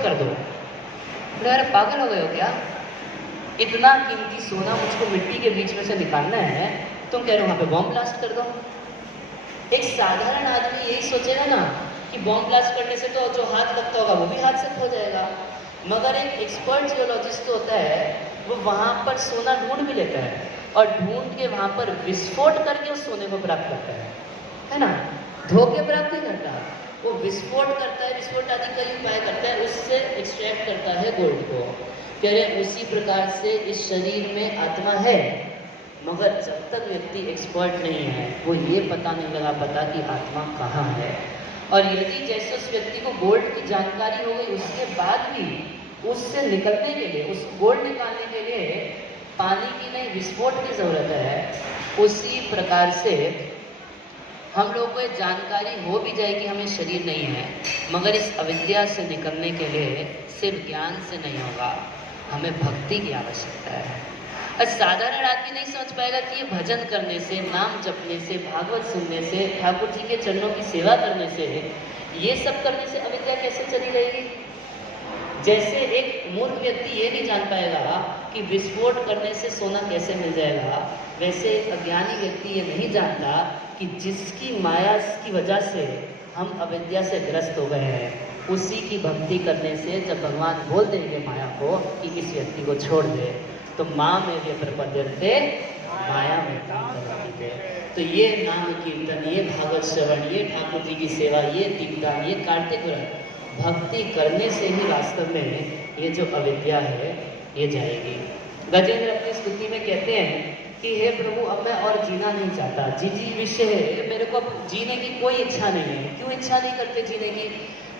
विस्फोट कर दो। बोले अरे पागल हो गए हो क्या, इतना कीमती सोना मुझको मिट्टी के बीच में से निकालना है, तुम कह रहे हो वहां पे बॉम्ब ब्लास्ट कर दो। एक साधारण आदमी यही सोचेगा ना कि बॉम्ब ब्लास्ट करने से तो जो हाथ लगता होगा वो भी हाथ से खो जाएगा, मगर एक एक्सपर्ट जियोलॉजिस्ट होता है वो वहां पर सोना ढूंढ भी लेता है और ढूंढ के वहां पर विस्फोट करके उस सोने को प्राप्त करता है ना, धोखे प्राप्त नहीं करता, वो विस्फोट करता है, विस्फोट आदि कई उपाय करता है, उससे एक्सट्रैक्ट करता है गोल्ड को। कह रहे उसी प्रकार से इस शरीर में आत्मा है, मगर जब तक व्यक्ति एक्सपर्ट नहीं है वो ये पता नहीं लगा पाता कि आत्मा कहाँ है। और यदि जैसे उस व्यक्ति को गोल्ड की जानकारी हो गई उसके बाद भी उससे निकलने के लिए, उस गोल्ड निकालने के लिए पानी की नहीं विस्फोट की जरूरत है, उसी प्रकार से हम लोग को जानकारी हो भी जाए कि हमें शरीर नहीं है, मगर इस अविद्या से निकलने के लिए सिर्फ ज्ञान से नहीं होगा, हमें भक्ति की आवश्यकता है। और साधारण आदमी नहीं समझ पाएगा कि ये भजन करने से, नाम जपने से, भागवत सुनने से, ठाकुर जी के चरणों की सेवा करने से, ये सब करने से अविद्या कैसे चली रहेगी। जैसे एक मूर्ख व्यक्ति ये नहीं जान पाएगा कि विस्फोट करने से सोना कैसे मिल जाएगा, वैसे एक अज्ञानी व्यक्ति ये नहीं जानता कि जिसकी माया की वजह से हम अविद्या से ग्रस्त हो गए हैं, उसी की भक्ति करने से जब भगवान बोल देंगे माया को कि इस व्यक्ति को छोड़ दे, तो माँ में भी प्रपद्यन्ते माया में काम करती है। तो ये नाम कीर्तन, ये भागवत श्रवण, ये ठाकुर जी की सेवा, ये दीपदान, ये कार्तिक व्रत, भक्ति करने से ही वास्तव में ये जो अविद्या है ये जाएगी। गजेंद्र अपनी स्तुति में कहते हैं कि हे प्रभु अब मैं और जीना नहीं चाहता, जी विषय है, मेरे को अब जीने की कोई इच्छा नहीं है। क्यों इच्छा नहीं करते जीने की?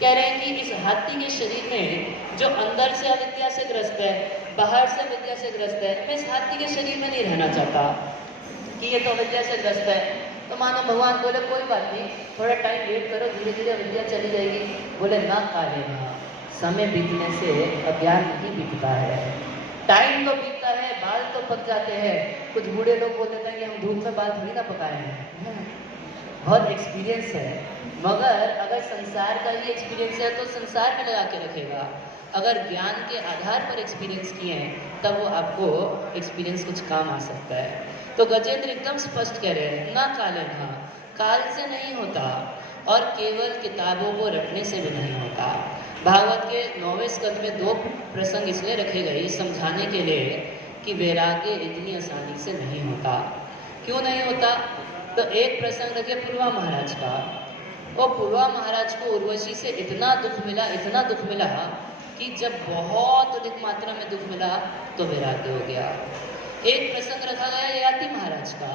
कह रहे हैं कि इस हाथी के शरीर में जो अंदर से अविद्या से ग्रस्त है, बाहर से अविद्या से ग्रस्त है, मैं इस हाथी के शरीर में नहीं रहना चाहता कि ये तो अविद्या से ग्रस्त है। तो मानो भगवान बोले कोई बात नहीं, थोड़ा टाइम वेट करो, धीरे धीरे अविद्या चली जाएगी। बोले ना काले ना, समय बीतने से अज्ञान नहीं बीतता है, टाइम तो बीतता है, बाल तो पक जाते हैं। कुछ बूढ़े लोग बोल देते हैं कि हम धूप में बाल थोड़ी ना पकाए हैं, बहुत एक्सपीरियंस है। मगर अगर संसार का ही एक्सपीरियंस है तो संसार में लगा के रखेगा, अगर ज्ञान के आधार पर एक्सपीरियंस किए हैं तब वो आपको एक्सपीरियंस कुछ काम आ सकता है। तो गजेंद्र एकदम स्पष्ट कह रहे हैं, ना काले ना, काल से नहीं होता और केवल किताबों को रटने से भी नहीं होता। भागवत के 9वें स्कंद में 2 प्रसंग इसलिए रखे गए समझाने के लिए कि वैराग्य इतनी आसानी से नहीं होता। क्यों नहीं होता? तो एक प्रसंग रखे पूर्वा महाराज का, और पूर्वा महाराज को उर्वशी से इतना दुख मिला, इतना दुख मिला कि जब बहुत अधिक मात्रा में दुख मिला तो वैराग्य हो गया। एक प्रसंग रखा गया ययाति महाराज का,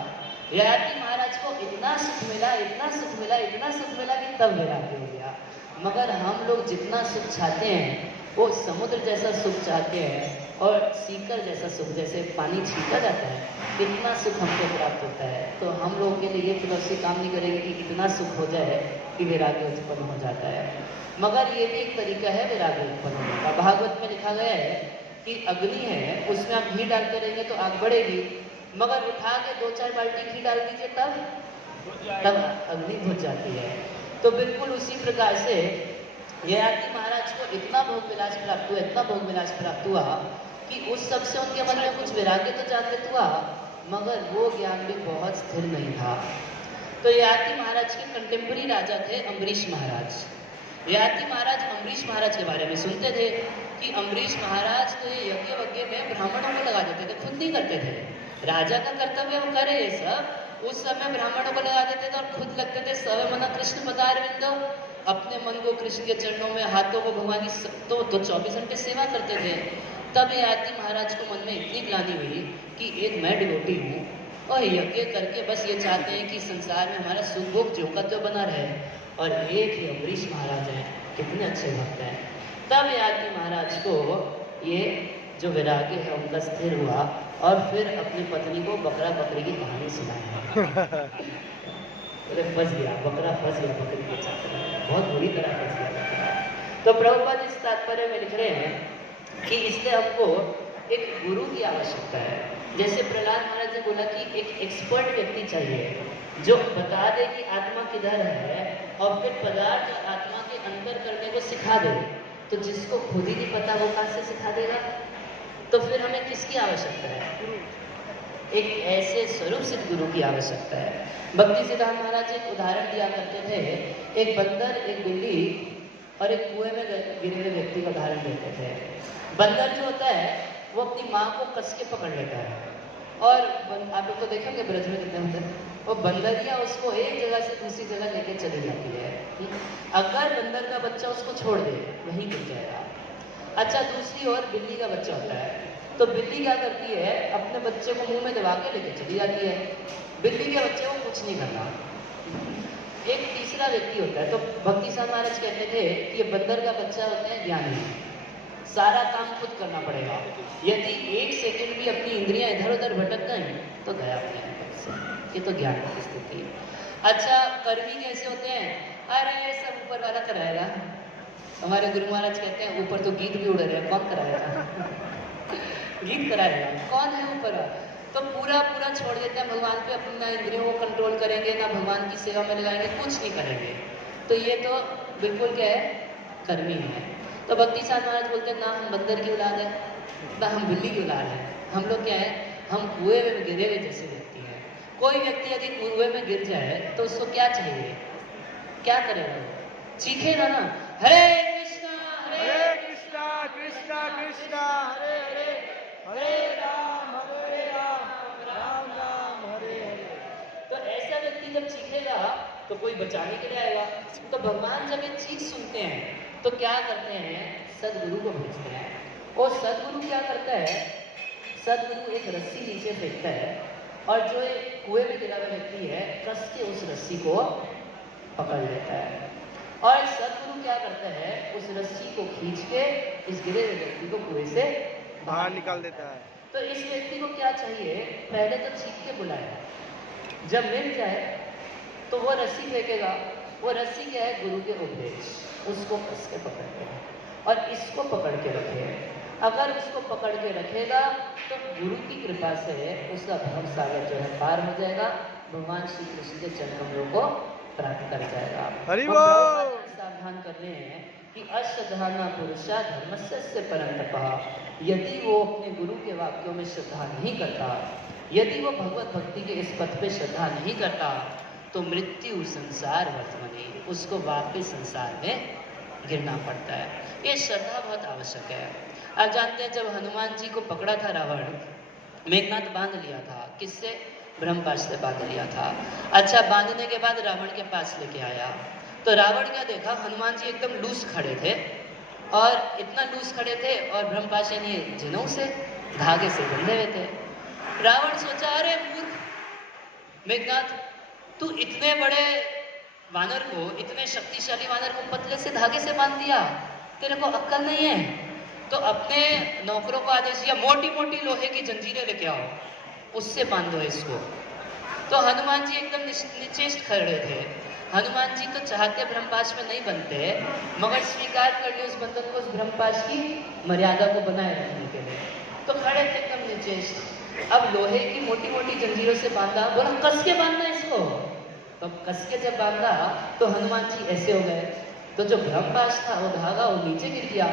ययाति महाराज को इतना सुख मिला, इतना सुख मिला, इतना सुख मिला कि तब वैराग्य हो गया। मगर हम लोग जितना सुख चाहते हैं वो समुद्र जैसा सुख चाहते हैं, और सीकर जैसा सुख, जैसे पानी छीका जाता है, इतना सुख हमको प्राप्त होता है। तो हम लोगों के लिए ये फिलॉसफी काम नहीं करेगी कि इतना सुख हो जाए कि वैराग्य उत्पन्न हो जाता है। मगर ये भी एक तरीका है वैराग्य उत्पन्न होने का। भागवत में लिखा गया है कि अग्नि है, उसमें आप घी डालते रहेंगे तो आग बढ़ेगी, मगर उठा के 2-4 बाल्टी घी डाल दीजिए तब अग्नि बुझ जाती है। तो बिल्कुल उसी प्रकार से ययाति महाराज को इतना भोग विलास प्राप्त हुआ, इतना भोग विलास प्राप्त हुआ कि उस सब से उनके मन में कुछ वैराग्य तो जागृत हुआ, मगर वो ज्ञान भी बहुत स्थिर नहीं था। तो ययाति महाराज के कंटेम्पररी राजा थे अम्बरीश महाराज। ययाति महाराज अम्बरीश महाराज के बारे में सुनते थे कि अम्बरीश महाराज तो ये यज्ञ वज्ञ में ब्राह्मणों को लगा देते थे, खुद नहीं करते थे। राजा का कर्तव्य वो करे ये सब, उस समय ब्राह्मणों को लगा देते थे और खुद लगते थे सर्व मना कृष्ण पदारविंदो, अपने मन को कृष्ण के चरणों में, हाथों को भगवान की तो 24 घंटे सेवा करते थे। तब ययाति महाराज को मन में इतनी ग्लानि हुई कि एक मैं डिवोटी हूँ और यज्ञ करके बस ये चाहते हैं कि संसार में हमारा सुख भोग जो का त्यों बना रहे, और एक ही अम्बरीश महाराज हैं, कितने अच्छे भक्त हैं। तब ययाति महाराज को ये जो वैराग्य है उनका स्थिर हुआ, और फिर अपनी पत्नी को बकरा बकरी की कहानी सुनाया। अरे फंस गया बकरा, फंस गया बकरी के चक्कर में, बहुत बुरी तरह फंस गया बकरा। तो प्रभुपाद इस तात्पर्य में लिख रहे हैं कि इसलिए हमको एक गुरु की आवश्यकता है। जैसे प्रहलाद महाराज ने बोला कि एक एक्सपर्ट व्यक्ति चाहिए जो बता दे कि आत्मा किधर है, और फिर पदार्थ आत्मा के अंतर करने को सिखा दे। तो जिसको खुद ही नहीं पता वो कहाँ से सिखा देगा? तो फिर हमें किसकी आवश्यकता है? एक ऐसे स्वरूप सिद्ध गुरु की आवश्यकता है। भक्ति सिद्धांत महाराज एक उदाहरण दिया करते थे, एक बंदर, एक बिल्ली और एक कुएं में गिरे हुए व्यक्ति का उदाहरण देते थे। बंदर जो होता है वो अपनी माँ को कस के पकड़ लेता है, और आप लोग तो देखेंगे ब्रज में कितने होते हैं, वो बंदरिया उसको एक जगह से दूसरी जगह लेके चली जाती है। अगर बंदर का बच्चा उसको छोड़ दे वहीं गिर जाएगा। अच्छा, दूसरी ओर बिल्ली का बच्चा होता है, तो बिल्ली क्या करती है, अपने बच्चे को मुंह में दबा के लेके चली जाती है। बिल्ली के बच्चे को कुछ नहीं करना। एक तीसरा व्यक्ति होता है, तो भक्ति साहब महाराज कहते थे कि ये बंदर का बच्चा होता है ज्ञानी, सारा काम खुद करना पड़ेगा। यदि एक सेकंड भी अपनी इंद्रियां इधर उधर भटक गई तो गया अपने अंदर से। ये तो ज्ञान की स्थिति है। अच्छा, कर्मी कैसे होते हैं? अरे सब ऊपर वाला कराएगा। हमारे गुरु महाराज कहते हैं ऊपर तो गीत भी उड़ रहे हैं, कौन कराएगा? गीत कराएगा, कौन है ऊपर? तो पूरा पूरा छोड़ देते हैं भगवान पे, अपना इंद्रियों को कंट्रोल करेंगे ना, भगवान की सेवा में लगाएंगे, कुछ नहीं करेंगे। तो ये तो बिल्कुल क्या है? कर्मी है। तो भक्ति साहब महाराज बोलते हैं ना हम बंदर की औलाद है, ना हम बिल्ली की औलाद है। हम लोग क्या है? हम कुएं में गिरे हुए जैसे व्यक्ति हैं। कोई व्यक्ति यदि कुएं में गिर जाए तो उसको क्या चाहिए? क्या करेगा? चीखेगा ना, हरे कृष्णा कृष्णा कृष्णा कृष्णा हरे हरे, हरे राम राम राम हरे हरे। तो ऐसा व्यक्ति जब चीखेगा तो कोई बचाने के लिए आएगा। तो भगवान जब ये चीख सुनते हैं तो क्या करते हैं? सदगुरु को भेजते हैं। और सदगुरु क्या करता है? सदगुरु एक रस्सी नीचे फेंकता है, और जो एक कुएं में गिरा हुआ व्यक्ति है कस के उस रस्सी को पकड़ लेता है। और सदगुरु क्या करता है? उस रस्सी को खींच के इस गिरे हुए व्यक्ति को कुएं से बाहर निकाल देता है। तो इस व्यक्ति को क्या चाहिए? पहले तो चीख के बुलाए, जब मिल जाए तो वो रस्सी फेंकेगा। वो रस्सी क्या है? गुरु के उपदेश, उसको कस के पकड़े और इसको पकड़ के रखे। अगर उसको पकड़ के रखेगा तो गुरु की कृपा से उसका भव सागर जो है पार हो जाएगा, भगवान श्री कृष्ण के चरण कमलों को प्राप्त कर जाएगा। हरि वो बोल। सावधान करने हैं कि अश्रद्धाना पुरुषा धर्मस्य परंतपः, यदि वो अपने गुरु के वाक्यों में श्रद्धा नहीं करता, यदि वो भगवत भक्ति के इस पथ पे श्रद्धा नहीं करता, तो मृत्यु संसार वर्तमानी, उसको वापस संसार में गिरना पड़ता है। ये श्रद्धा बहुत आवश्यक है। आप जानते हैं जब हनुमान जी को पकड़ा था रावण, मेघनाथ बांध लिया था, किससे? ब्रह्मपाश से बांध लिया था। अच्छा, बांधने के बाद रावण के पास लेके आया तो रावण क्या देखा? हनुमान जी एकदम लूज खड़े थे, और इतना लूज खड़े थे और ब्रह्मपाश यानी जिनों से धागे से बंधे हुए थे। रावण सोचा, अरे मूर्ख मेघनाथ, तू इतने बड़े वानर को, इतने शक्तिशाली वानर को पतले से धागे से बांध दिया, तेरे को अक्ल नहीं है? तो अपने नौकरों को आदेश दिया, मोटी मोटी लोहे की जंजीरें लेके आओ, उससे बांधो इसको। तो हनुमान जी एकदम निश्चेष्ट खड़े थे। हनुमान जी तो चाहते ब्रह्मपाश में नहीं बनते, मगर स्वीकार कर लिया उस बंधन को, उस ब्रह्मपाश की मर्यादा को बनाए रखने के लिए। तो खड़े थे एकदम निश्चेष्ट। अब लोहे की मोटी मोटी जंजीरों से बांधा, बोला कस के बांधना इसको। तो कस के जब बांधा तो हनुमान जी ऐसे हो गए, तो जो ब्रह्मपाश था वो धागा वो नीचे गिर गया।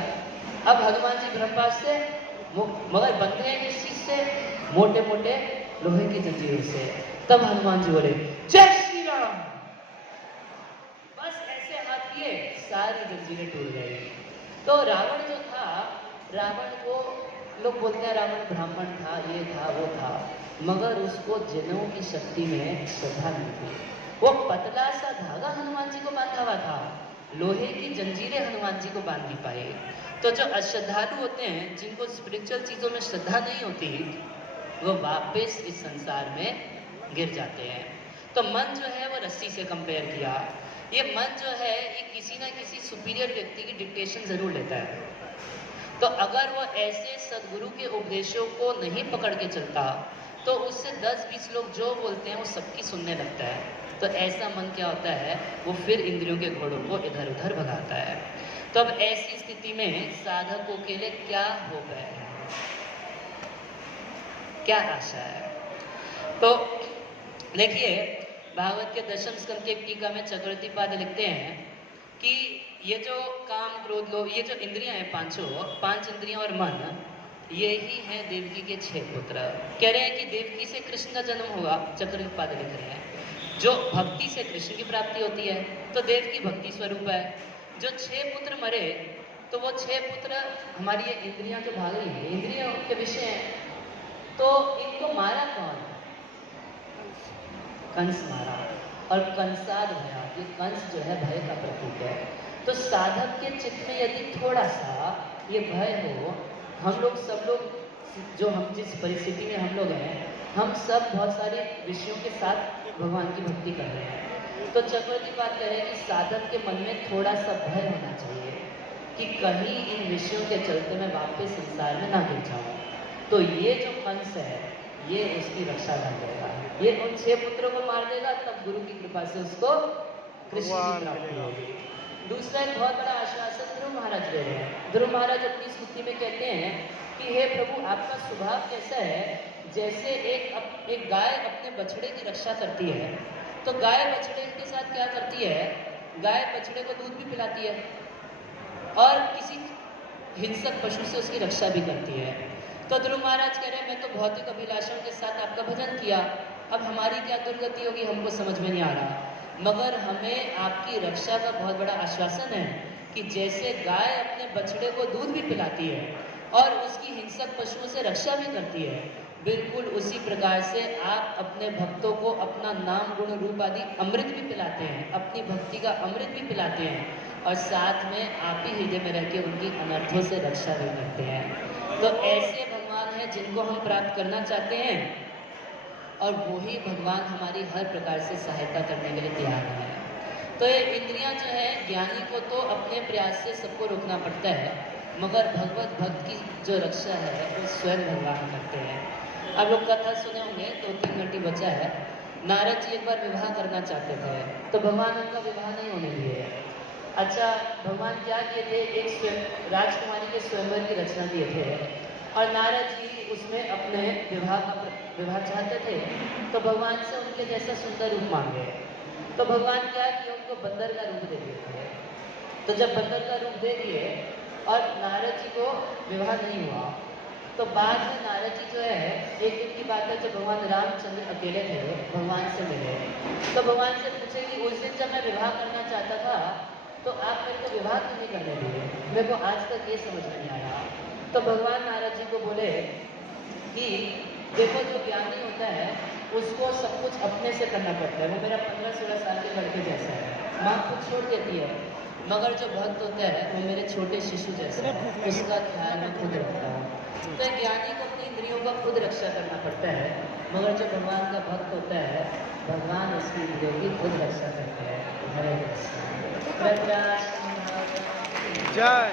अब हनुमान जी ब्रह्मपाश से मगर बंधे हैं किस चीज से? मोटे मोटे लोहे की जंजीरों से। तब हनुमान जी बोले, जय श्री राम। बस ऐसे हाथ किए, सारी जंजीरें टूट गई। तो रावण जो था, रावण को लोग बोलते हैं रावण ब्राह्मण था, ये था वो था, मगर उसको जिनों की शक्ति में श्रद्धा नहीं थी। वो पतला सा धागा हनुमान जी को बांधा हुआ था, लोहे की जंजीरें हनुमान जी को बांध नहीं पाए। तो जो अश्रद्धालु होते हैं, जिनको स्पिरिचुअल चीजों में श्रद्धा नहीं होती, वो वापस इस संसार में गिर जाते हैं। तो मन जो है वो रस्सी से कंपेयर किया। ये मन जो है ये किसी ना किसी सुपीरियर व्यक्ति की डिक्टेशन जरूर लेता है। तो अगर वो ऐसे सदगुरु के उपदेशों को नहीं पकड़ के चलता तो उससे 10-20 लोग जो बोलते हैं वो सबकी सुनने लगता है। तो ऐसा मन क्या होता है? वो फिर इंद्रियों के घोड़ों को इधर उधर भगाता है। तो अब ऐसी स्थिति में साधकों के लिए क्या होप है, क्या आशा है? तो देखिए, भागवत के दशम स्कंद की टीका में चक्रवर्ती पाद लिखते हैं कि ये जो काम क्रोध लोभ, ये जो इंद्रियां हैं पांचों, पांच इंद्रियां और मन, ये ही है देवकी के 6 पुत्र। कह रहे हैं कि देवकी से कृष्ण का जन्म होगा, चक्रयुग पाद लिख रहे हैं। जो भक्ति से कृष्ण की प्राप्ति होती है, तो देव की भक्ति स्वरूप है। जो 6 पुत्र मरे, तो वो 6 पुत्र हमारी ये इंद्रियां जो भाग रही है, इंद्रियों के विषय हैं। तो इनको मारा कौन? कंस मारा। और कंसाद भया, ये कंस जो है भय का प्रतीक है। तो साधक के चित्त में यदि थोड़ा सा ये भय हो, हम लोग सब लोग जो हम जिस परिस्थिति में हम लोग हैं, हम सब बहुत सारे विषयों के साथ भगवान की भक्ति कर रहे हैं। तो चक्रवर्ती बात कह रहे हैं कि साधक के मन में थोड़ा सा भय होना चाहिए कि कहीं इन विषयों के चलते मैं वापस संसार में ना गिर जाऊं। तो ये जो कंस है, ये उसकी रक्षा कर देगा। ये उन 6 पुत्रों को मार देगा, तब गुरु की कृपा से उसको कृष्ण की प्राप्ति होगी। दूसरा एक बहुत बड़ा आश्वासन ध्रुव महाराज दे रहे हैं। ध्रुव महाराज अपनी स्तुति में कहते हैं कि हे प्रभु, आपका स्वभाव कैसा है, जैसे एक गाय अपने बछड़े की रक्षा करती है, तो गाय बछड़े के साथ क्या करती है? गाय बछड़े को दूध भी पिलाती है और किसी हिंसक पशु से उसकी रक्षा भी करती है। तो ध्रुव महाराज कह रहे हैं, मैं तो भौतिक अभिलाषाओं के साथ आपका भजन किया, अब हमारी क्या दुर्गति होगी हमको समझ में नहीं आ रहा, मगर हमें आपकी रक्षा का बहुत बड़ा आश्वासन है कि जैसे गाय अपने बछड़े को दूध भी पिलाती है और उसकी हिंसक पशुओं से रक्षा भी करती है, बिल्कुल उसी प्रकार से आप अपने भक्तों को अपना नाम गुण रूप आदि अमृत भी पिलाते हैं, अपनी भक्ति का अमृत भी पिलाते हैं और साथ में आप ही हृदय में रह के उनकी अनर्थों से रक्षा भी करते हैं। तो ऐसे भगवान हैं जिनको हम प्राप्त करना चाहते हैं और वही भगवान हमारी हर प्रकार से सहायता करने के लिए तैयार है। तो ये इंद्रियां जो है, ज्ञानी को तो अपने प्रयास से सबको रोकना पड़ता है, मगर भगवत भक्त की जो रक्षा है वो स्वयं भगवान करते हैं। आप लोग कथा सुने होंगे, 2-3 घंटे बचा है। नारद जी एक बार विवाह करना चाहते थे, तो भगवान उनका विवाह नहीं होने दिए। अच्छा, भगवान क्या किए थे? एक राजकुमारी के स्वयंवर की रचना किए थे और नारद जी उसमें अपने विवाह चाहते थे, तो भगवान से उनके जैसा सुंदर रूप मांगे। तो भगवान क्या किए? उनको बंदर का रूप दे दिए थे। तो जब बंदर का रूप दे दिए और नारद जी को विवाह नहीं हुआ, तो बाद में नारद जी जो है, एक दिन की बात है जब भगवान रामचंद्र अकेले थे, भगवान से मिले, तो भगवान से पूछे कि उस दिन जब मैं विवाह करना चाहता था तो आप मेरे को विवाह क्यों नहीं करने दिए? मेरे को आज तक ये समझ में नहीं आया। तो भगवान नारद जी को बोले कि देखो, जो ज्ञानी होता है उसको सब कुछ अपने से करना पड़ता है। वो मेरा 15-16 साल के लड़के जैसा है, माँ खुद छोड़ देती है, मगर जो भक्त होता है वो मेरे छोटे शिशु जैसा है, उसका ख्याल मैं खुद रखता हूँ। तो ज्ञानी को अपनी इंद्रियों का खुद रक्षा करना पड़ता है, मगर जो भगवान का भक्त होता है, भगवान उसकी इंद्रियों की खुद रक्षा करते हैं। हरे कृष्ण। जय।